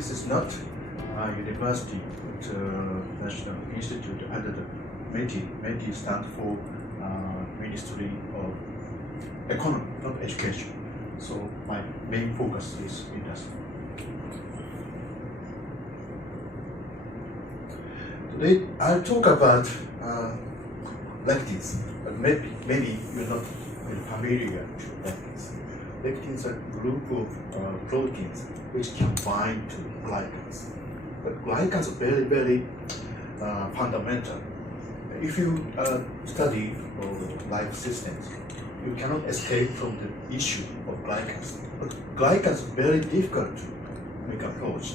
This is not a university, but National Institute under the METI. METI stands for Ministry of Economy, not Education. So my main focus is industry. Today I'll talk about lectins, but maybe you're not very familiar to lectins. Lectins are a group of proteins which can bind to glycans. But glycans are very, very fundamental. If you study life systems, you cannot escape from the issue of glycans. But glycans are very difficult to make approach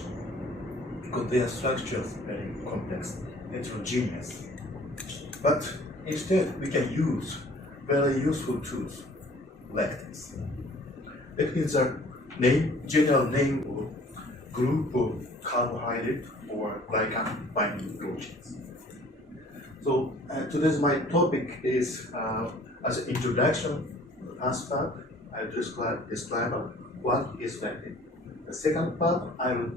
because their structures are very complex, heterogeneous. But instead, we can use very useful tools, lectins. Lectins are general name of group of carbohydrate or glycan binding proteins. So today's my topic is as an introduction, the first part I will describe what is lectin. The second part I will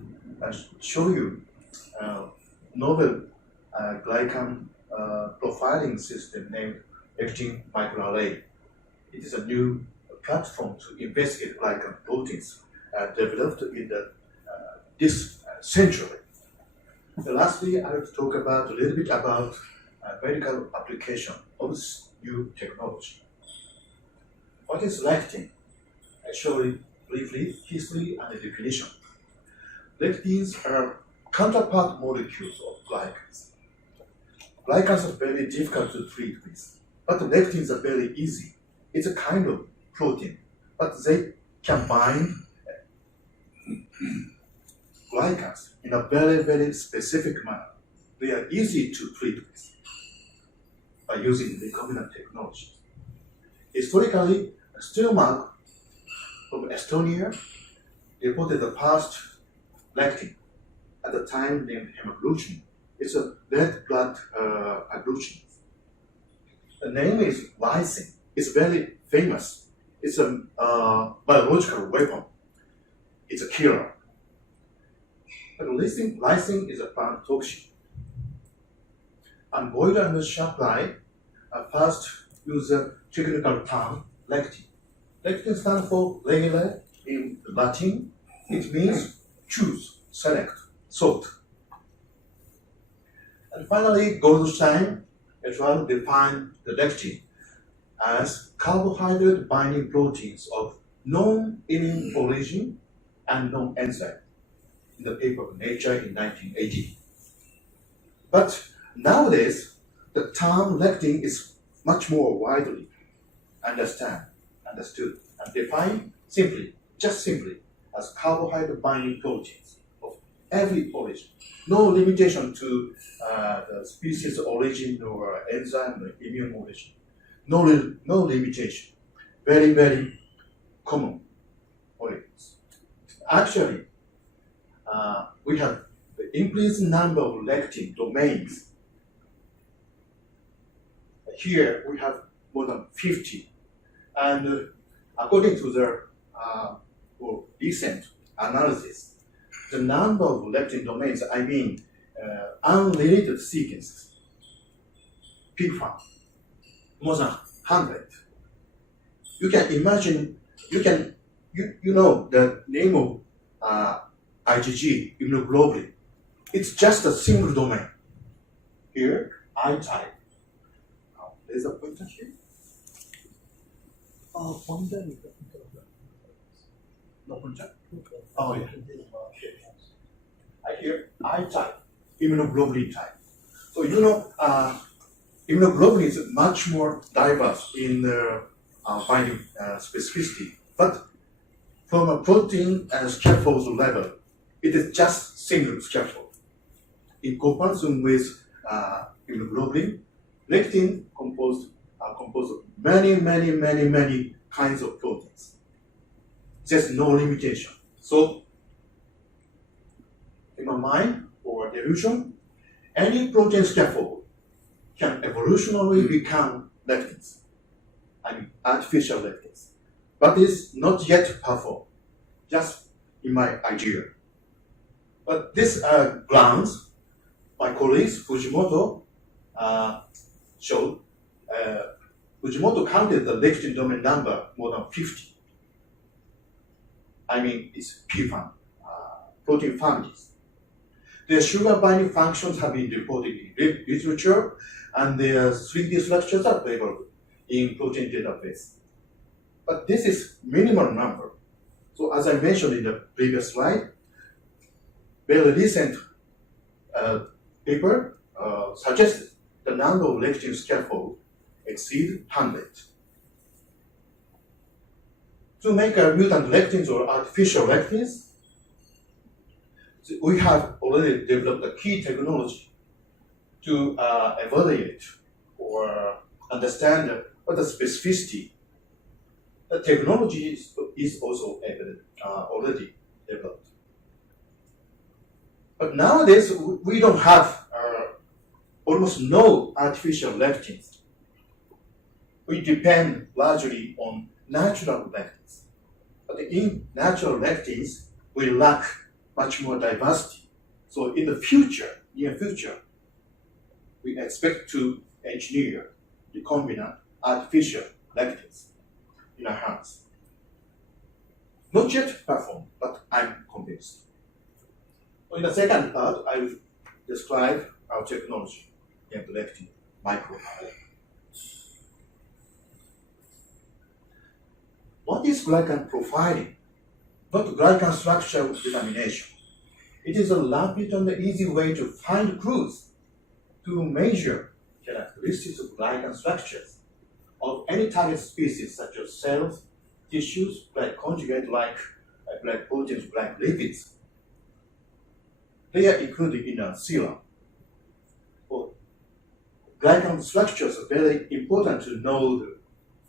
show you novel glycan profiling system named lectin microarray. It is a new platform to investigate glycan proteins developed in this century. So lastly, I will talk about a little bit about medical application of this new technology. What is lectin? I show you briefly history and the definition. Lectins are counterpart molecules of glycans. Glycans are very difficult to treat with, but lectins are very easy. It's a kind of protein, but they can bind glycans in a very, very specific manner. They are easy to treat with by using recombinant technology. Historically, Sturmark of Estonia reported the first lectin, at the time named hemagglutinin. It's a red blood agglutinin. The name is lysine. It's very famous. It's a biological weapon. It's a killer. But lysine is a plant toxin. And Boyle and Shapley first used the technical term lectin. Lectin stands for legere in Latin. It means choose, select, sort. And finally, Goldstein defined the lectin as carbohydrate binding proteins of non-immune origin and non-enzyme in the paper of Nature in 1980. But nowadays, the term lectin is much more widely understood and defined simply as carbohydrate binding proteins of every origin. No limitation to the species origin or enzyme or immune origin. No limitation. Very, very common origins. Actually, we have the increasing number of lectin domains. Here we have more than 50. And according to the recent analysis, the number of lectin domains, I mean unrelated sequences, PFAM, more than 100. You can imagine, you know the name of IgG, immunoglobulin. It's just a single domain. Here, I type. Now, there's a pointer here. Pointer. No pointer? Oh, yeah. Here, I type, immunoglobulin type. So, you know, immunoglobulin is much more diverse in the binding specificity. But from a protein and scaffold level, it is just single scaffold. In comparison with immunoglobulin, lectin are composed of many kinds of proteins. There's no limitation. So, in my mind or illusion, any protein scaffold can evolutionarily become lectins. I mean, artificial lectins. But it's not yet performed, just in my idea. But this grounds, my colleagues Fujimoto showed. Fujimoto counted the lectin domain number more than 50. I mean, it's P-fam, protein families. Their sugar binding functions have been reported in literature, and their 3D structures are available in protein database. But this is minimal number. So as I mentioned in the previous slide, very recent paper suggested the number of lectin scaffold exceed 100. To make mutant lectins or artificial lectins, we have already developed a key technology to evaluate or understand what the specificity. The technology is also already developed. But nowadays, we don't have almost no artificial lectins. We depend largely on natural lectins. But in natural lectins, we lack much more diversity. So in the future, near future, we expect to engineer recombinant artificial lectins in our hands. Not yet performed, but I'm convinced. In the second part, I will describe our technology in lectin microarray. What is glycan profiling? Not glycan structure determination. It is a rapid and easy way to find clues to measure characteristics of glycan structures of any target species such as cells, tissues, glycan conjugate like glycan proteins, glycan lipids. They are included in a serum. Glycan structures are very important to know the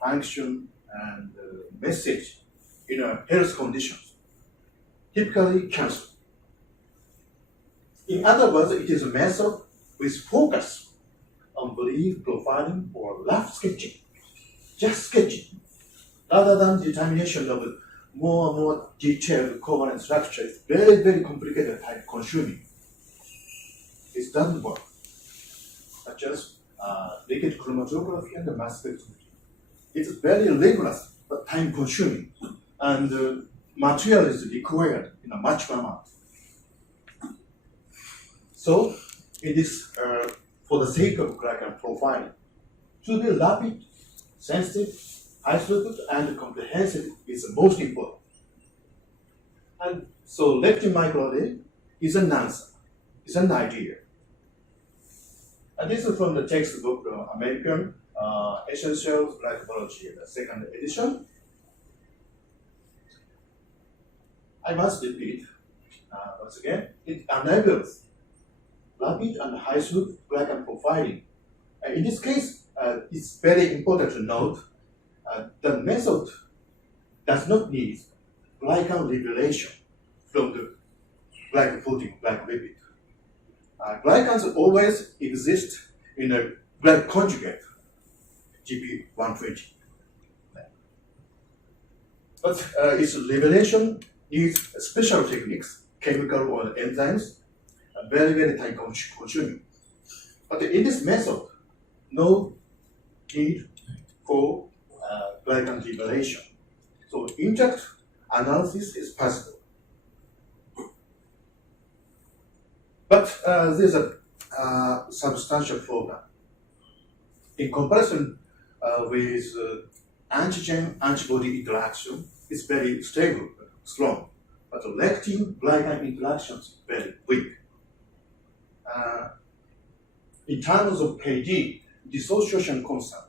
function and the message in health conditions, typically cancer. In other words, it is a method with focus on belief profiling or rough sketching, just sketching, rather than determination of more and more detailed covalent structure. It's very, very complicated and time consuming. It doesn't work, such as liquid chromatography and mass spectrometry. It's very rigorous but time consuming, and material is required in a much amount. So it is for the sake of glycan profiling. To be rapid, sensitive, high throughput, and comprehensive is the most important. And so lectin microarray is an answer, is an idea. And this is from the textbook, American Essentials Glycobiology, the second edition. I must repeat once again, it enables rapid and high throughput glycan profiling. In this case, it's very important to note the method does not need glycan liberation from the glycoprotein, glycolipid. Glycans always exist in a glycan conjugate, GP120. But its liberation needs special techniques, chemical or enzymes, very, very time consuming. But in this method, no need for glycan liberation. So intact analysis is possible. But there's a substantial problem. In comparison with antigen-antibody interaction, it's very stable, strong. But the lectin-glycan interaction is very weak. In terms of KD, dissociation constant.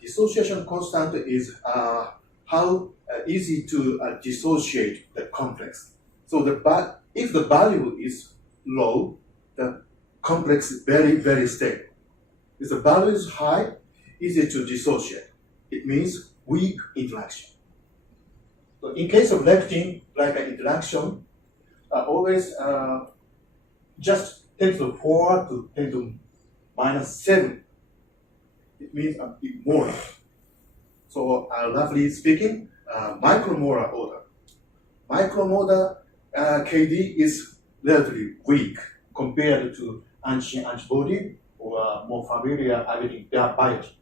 Dissociation constant is how easy to dissociate the complex. So if the value is low, the complex is very, very stable. If the value is high, easy to dissociate. It means weak interaction. So in case of lectin-glycan interaction, always just 10 to the 4 to 10 to minus 7. It means a bit more. So roughly speaking, micromolar order. Micromolar KD is relatively weak compared to antibody or more familiar biology.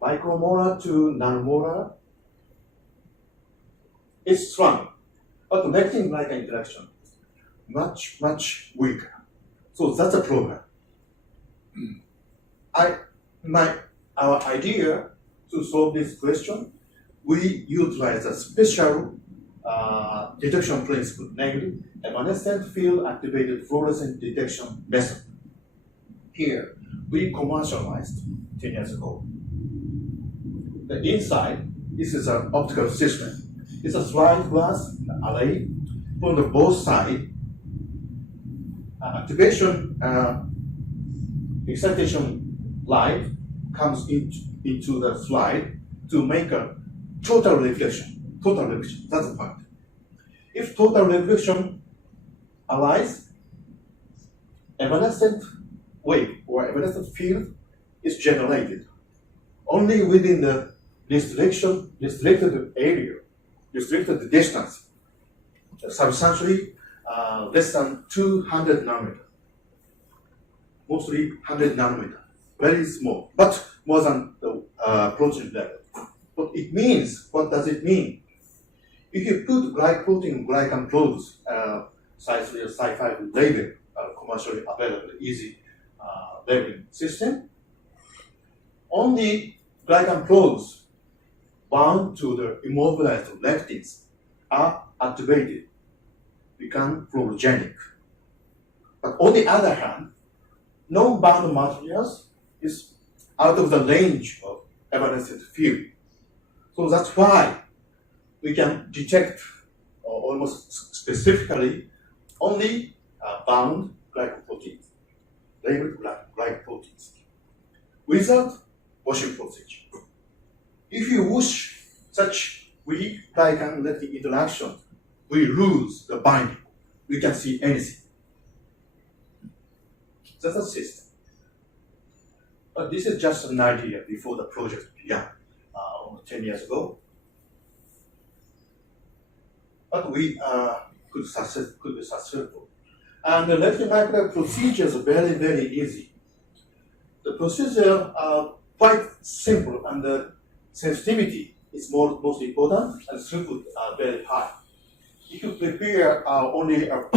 Micromolar to nanomolar is strong, but lectin-like interaction much weaker. So that's a problem. Our idea to solve this question, we utilize a special detection principle, namely evanescent field activated fluorescent detection method. Here, we commercialized 10 years ago. The inside, this is an optical system. It's a slide glass array. From the both sides, activation excitation light comes into the slide to make a total reflection. Total reflection, that's the point. If total reflection arise, evanescent wave or evanescent field is generated only within the restricted area, restricted distance, substantially less than 200 nanometer, mostly 100 nanometer, very small, but more than the protein level. What does it mean? If you put glycoprotein, glycan probes, size 3 or size 5 label, commercially available, easy labeling system, only glycan probes bound to the immobilized lectins are activated, become fluorogenic. But on the other hand, non-bound materials is out of the range of evanescent field. So that's why we can detect almost specifically only bound glycoproteins, labeled glycoproteins, without washing procedure. If you wash such weak glycan-lectin interaction, we lose the binding. We can see anything. That's a system. But this is just an idea before the project began, almost 10 years ago. But we could be successful. And the lectin microwave procedures are very easy. The procedures are quite simple, and the sensitivity is most important, and throughput are very high. If you prepare only a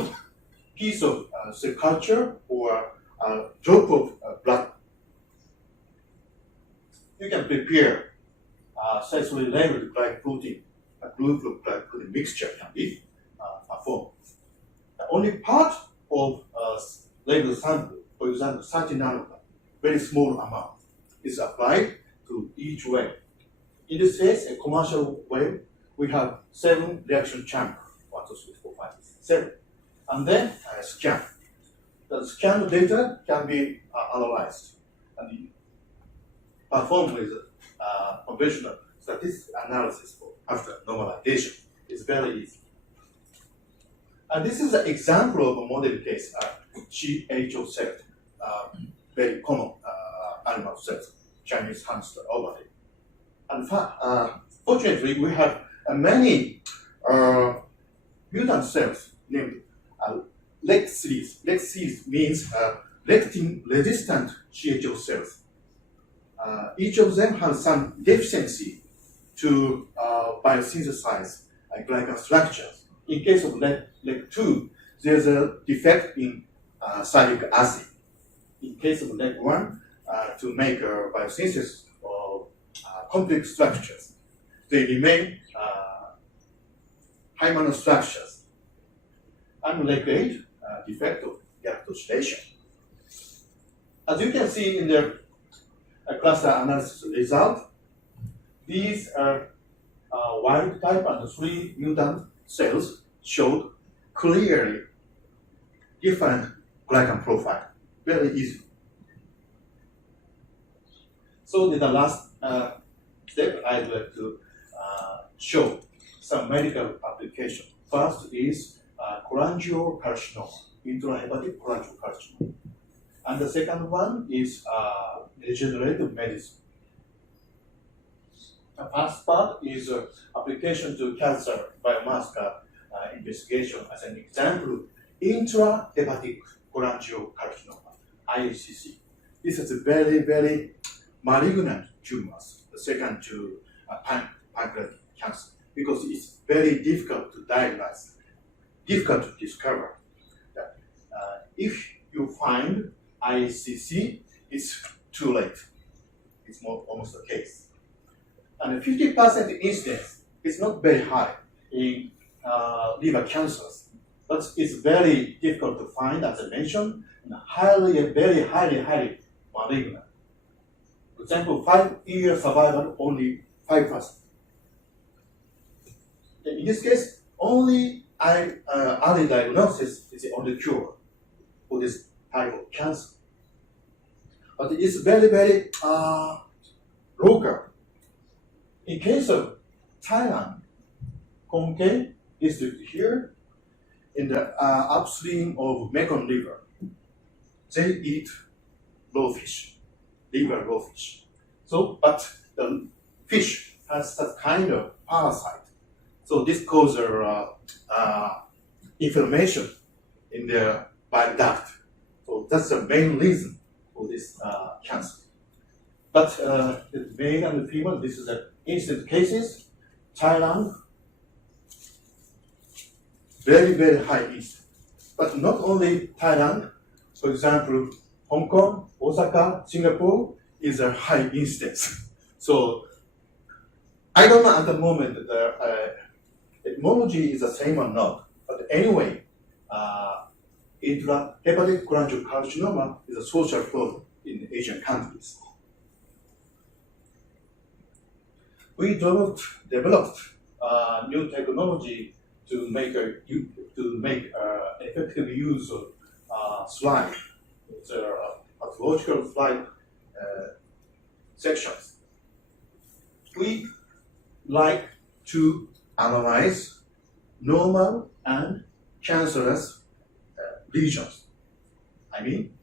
piece of cell culture or a drop of blood, you can prepare sensorily labeled glycoprotein, a group of glycoprotein mixture can be performed. The only part of labeled sample, for example, 30 nanometer, very small amount, is applied to each wave. In this case, a commercial wave, we have 7 reaction chambers, 1, 2, 3, 4, 5, 6, 7, and then scan. The scanned data can be analyzed and performed with conventional statistical analysis after normalization. It's very easy. And this is an example of a model case, CHO cell, very common animal cells, Chinese hamster ovary. And fortunately, we have many mutant cells named LEC-series. LEC-series means lectin-resistant CHO cells. Each of them has some deficiency to biosynthesize glycan structures. In case of LEC2, there's a defect in salicylic acid. In case of LEC1, to make a biosynthesis of complex structures, they remain high monostructures. And LEC8, defect of galactosylation. As you can see in the cluster analysis result, these are wild type and 3 mutant cells showed clearly different glycan profile, very easy. So in the last step, I'd like to show some medical application. First is cholangiocarcinoma, intrahepatic cholangiocarcinoma. And the second one is regenerative medicine. The first part is application to cancer biomarker investigation. As an example, intrahepatic cholangiocarcinoma, IHCC. This is a very, very malignant tumors, the second to pancreatic cancer, because it's very difficult to diagnose, difficult to discover. If you find IHCC, it's too late. It's almost the case. And 50% incidence is not very high in liver cancers, but it's very difficult to find, as I mentioned, and very highly malignant. For example, 5-year survival only 5%. In this case, only early diagnosis is the only cure for this type of cancer. But it's very local. In case of Thailand, Khon Kaen district here, in the upstream of Mekong River, they eat raw fish, liver raw fish. So, but the fish has that kind of parasite. So this causes inflammation in the bile duct. So that's the main reason for this cancer. But the male and the female, this is the incident cases. Thailand, very high incidence. But not only Thailand, for example, Hong Kong, Osaka, Singapore is a high incidence. So I don't know at the moment the etymology is the same or not. But anyway, intrahepatic cholangiocarcinoma is a social problem in Asian countries. We developed new technology to make effective use of slide. It's pathological slide sections. We like to analyze normal and cancerous lesions. I mean,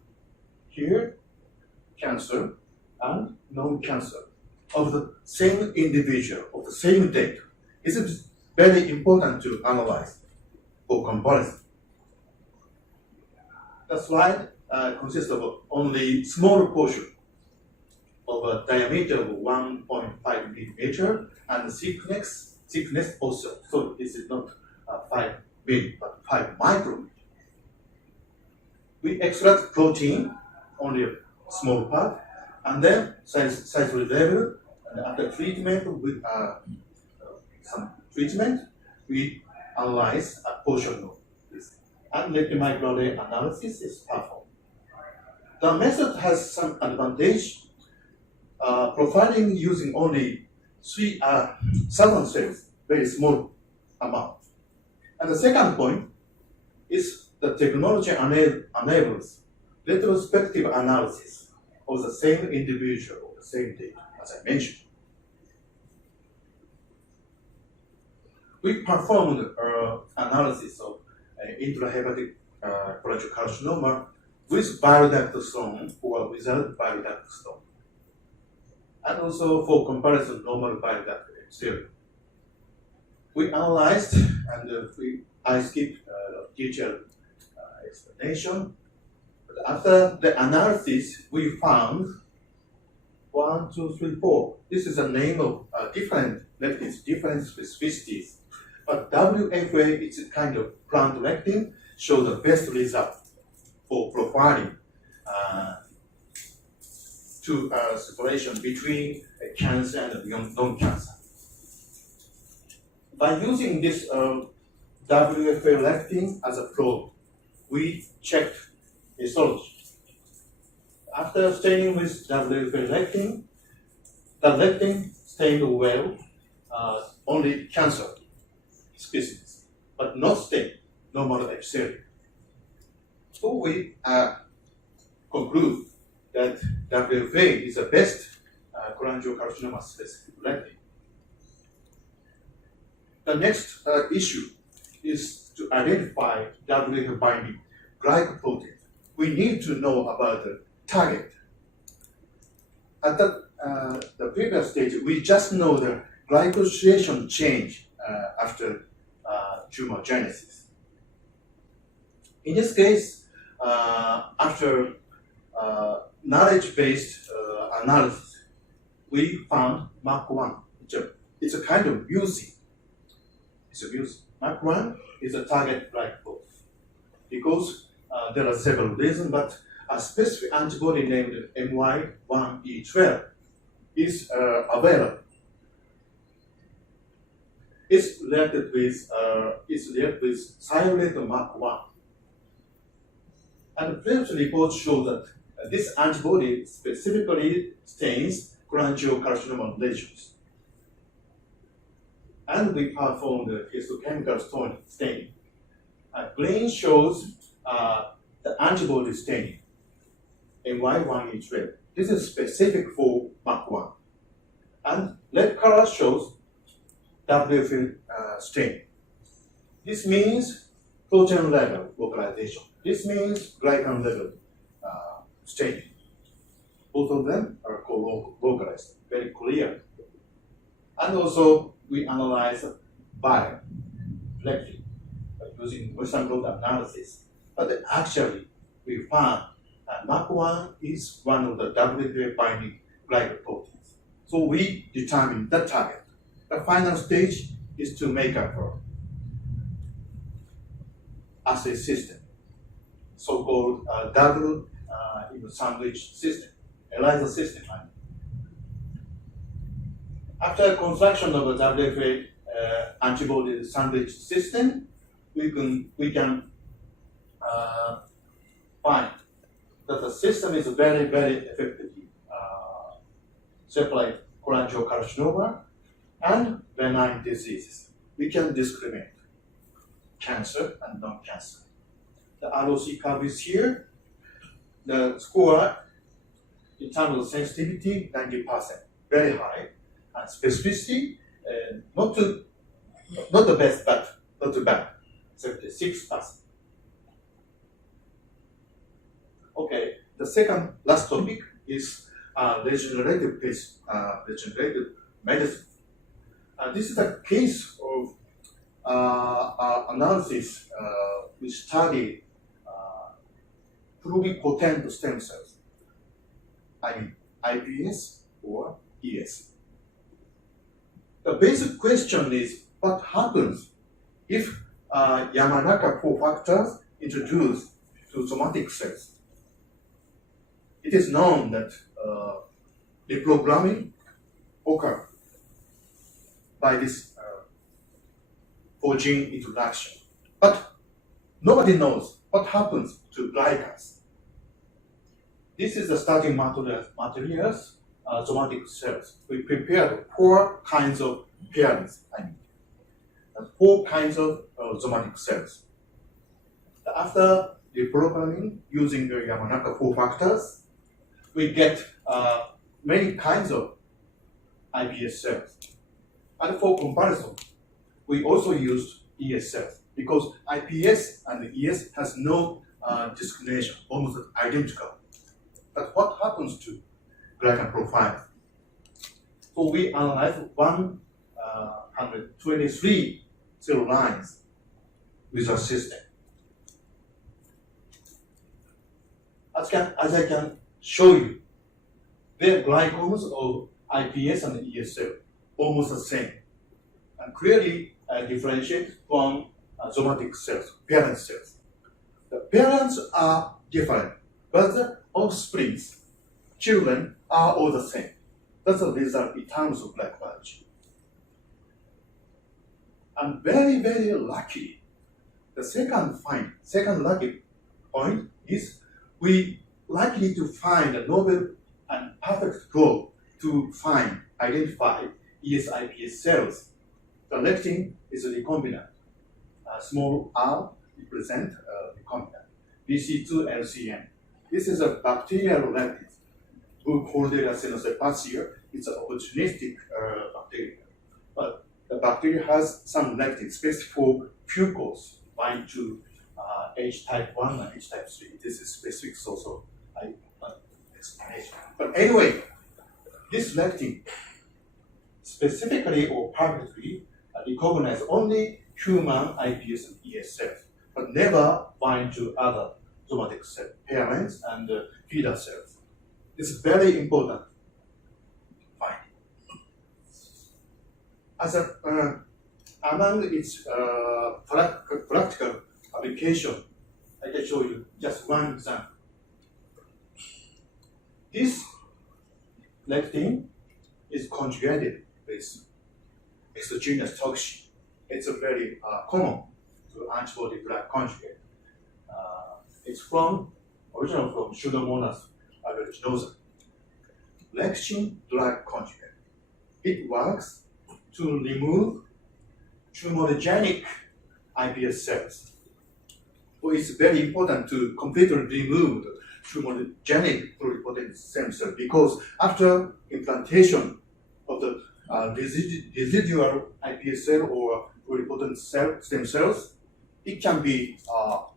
here, cancer and non-cancer of the same individual, of the same data. It's very important to analyze for comparison. The slide consists of only small portion of a diameter of 1.5 millimeter and thickness also. So this is not 5 milli, but 5 micrometer. We extract protein, only a small part, and then size level, and after treatment with some treatment, we analyze a portion of this. And liquid microarray analysis is performed. The method has some advantage. Profiling using only 3,000 cells, very small amount. And the second point is the technology enables retrospective analysis of the same individual or the same data, as I mentioned. We performed analysis of intrahepatic cholangiocarcinoma with bile duct stone or without bile duct stone, and also for comparison normal bile duct epithelium. We analyzed, and I skipped detailed explanation. But after the analysis, we found 1, 2, 3, 4. This is a name of different lectins, different specificities. But WFA is a kind of plant lectin, shows the best result for profiling to separation between cancer and non-cancer. By using this WFA lectin as a probe, we checked histology. After staining with WFA lectin, the lectin stained well only cancer species, but not stained normal epithelium. So we conclude that WFA is the best cholangiocarcinoma specific lectin. The next issue is to identify WFA binding glycoprotein. We need to know about the target. At the previous stage, we just know the glycosylation change after tumor genesis. In this case, after knowledge-based analysis, we found Mach1. It's a kind of music. It's a music. Mach1 is a target black hole because there are several reasons, but a specific antibody named MY1E12 is available. It's reacted with cyanide Mach1. And previous reports show that this antibody specifically stains cholangiocarcinoma lesions. And we performed the histochemical staining. Green shows the antibody staining, MY1E12. This is specific for Mach1. And red color shows WFL stain. This means protein level localization. This means glycan level staining. Both of them are localized, very clear. And also, we analyze bio directly using Western blot analysis. But actually, we found Mach1 is one of the WFA binding glycoproteins. So we determined the target. The final stage is to make up for assay system, so-called double sandwich system, ELISA system. After construction of a WFA antibody sandwich system, we can find that the system is very, very effectively separate cholangiocarcinoma and benign diseases. We can discriminate cancer and non-cancer. The ROC curve is here. The score in terms of sensitivity, 90%, very high, and specificity, not the best, but not too bad, 76%. Okay, the second last topic is regenerative medicine. This is a case of analysis which studied pluripotent stem cells. I mean, iPS or ES. The basic question is, what happens if Yamanaka 4 factors introduced to somatic cells? It is known that reprogramming occurs by this gene introduction. But nobody knows what happens to glycans. This is the starting materials, somatic cells. We prepared 4 kinds of parents, 4 kinds of somatic cells. After reprogramming using the Yamanaka 4 factors, we get many kinds of iPS cells. And for comparison, we also used ES cells because iPS and ES has no discrimination, almost identical. But what happens to glycan profiles? So we analyzed 123 cell lines with a system. As I can show you, the glycomes of iPS and ES cell almost the same, and clearly differentiate from somatic cells, parent cells. The parents are different, but the offsprings, children, are all the same. That's the result in terms of black biology. And very, very lucky, the second lucky point is we likely to find a novel and perfect goal to identify ES-iPS cells. The lectin is a recombinant. Small r represent recombinant. BC2-LCN. This is a bacterial lectin. Bucholderia cenocepacia. It's an opportunistic bacteria. But the bacteria has some lectin specific for fucose bind to H type 1 and H type 3. This is specific source of explanation. But anyway, this lectin specifically or perfectly recognize only human iPS and ES cells. but never bind to other somatic cell parents and feeder cells. This is very important finding. As among its practical application, I can show you just one example. This lectin is conjugated with exogenous toxin. It's a very common to antibody drug conjugate. It's original from Pseudomonas aeruginosa. Lectin drug conjugate. It works to remove tumorigenic iPS cells. So it's very important to completely remove the tumorigenic pluripotent stem cell, because after implantation of the residual iPS cell or pluripotent stem cells, it can be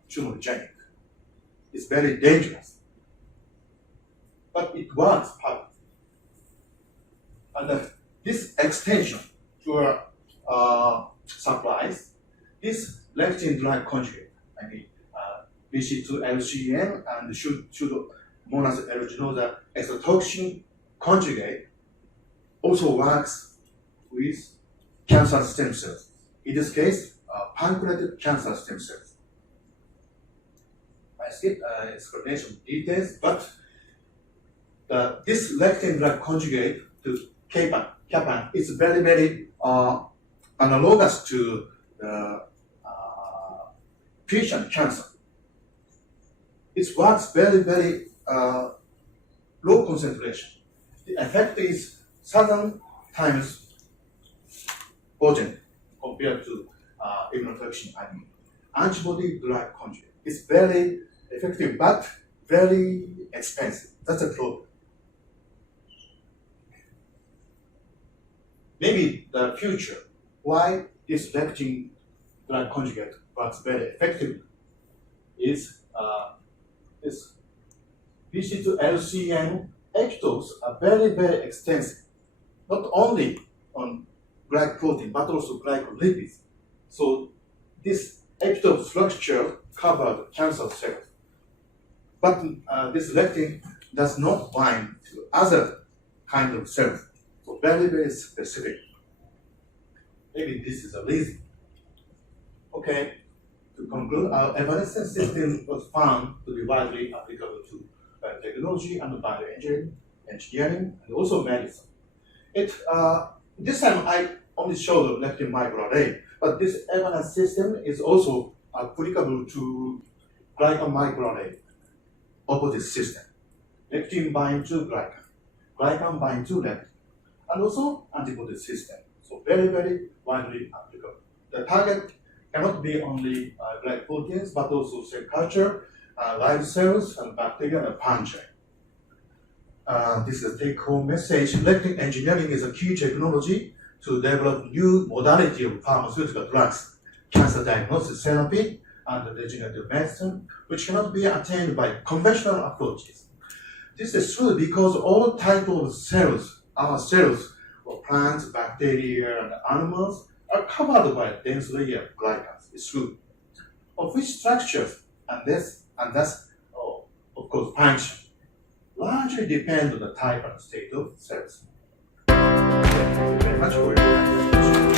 tumorigenic. It's very dangerous, but it works perfectly. And this extension to supplies this lectin drug conjugate, BC2-LCN and Pseudomonas aeruginosa exotoxin conjugate, also works with cancer stem cells. In this case, pancreatic cancer stem cells. I skip explanation details, but this lectin drug conjugate to Capan is very, very analogous to the patient cancer. It works very, very low concentration. The effect is 7 times potent compared to immunotoxin, antibody drug conjugate. It's very effective, but very expensive. That's a problem. Maybe the future, why this lectin drug conjugate works very effectively is this BC2-LCN epitopes are very, very extensive, not only on glycoprotein, but also glycolipids. So this epitope structure covers cancer cells. But this lectin does not bind to other kind of cells. So very, very specific. Maybe this is a reason. Okay, to conclude, our evanescence system was found to be widely applicable to biotechnology and bioengineering, and also medicine. This time I only showed the lectin microarray, but this evanescence system is also applicable to glycan microarray, opposite system. Lectin bind to glycan, glycan bind to lectin, and also antibody system. So very, very widely applicable. The target cannot be only glycoproteins, but also cell culture, live cells, and bacteria, and fungi. This is a take-home message. Lectin engineering is a key technology to develop new modality of pharmaceutical drugs, cancer diagnosis therapy, and regenerative medicine, which cannot be attained by conventional approaches. This is true because all types of cells, our cells, or plants, bacteria, and animals, are covered by a dense layer of glycans. It's true. Of which structures and thus, of course, function largely depend on the type and state of cells. Thank you very much for your attention.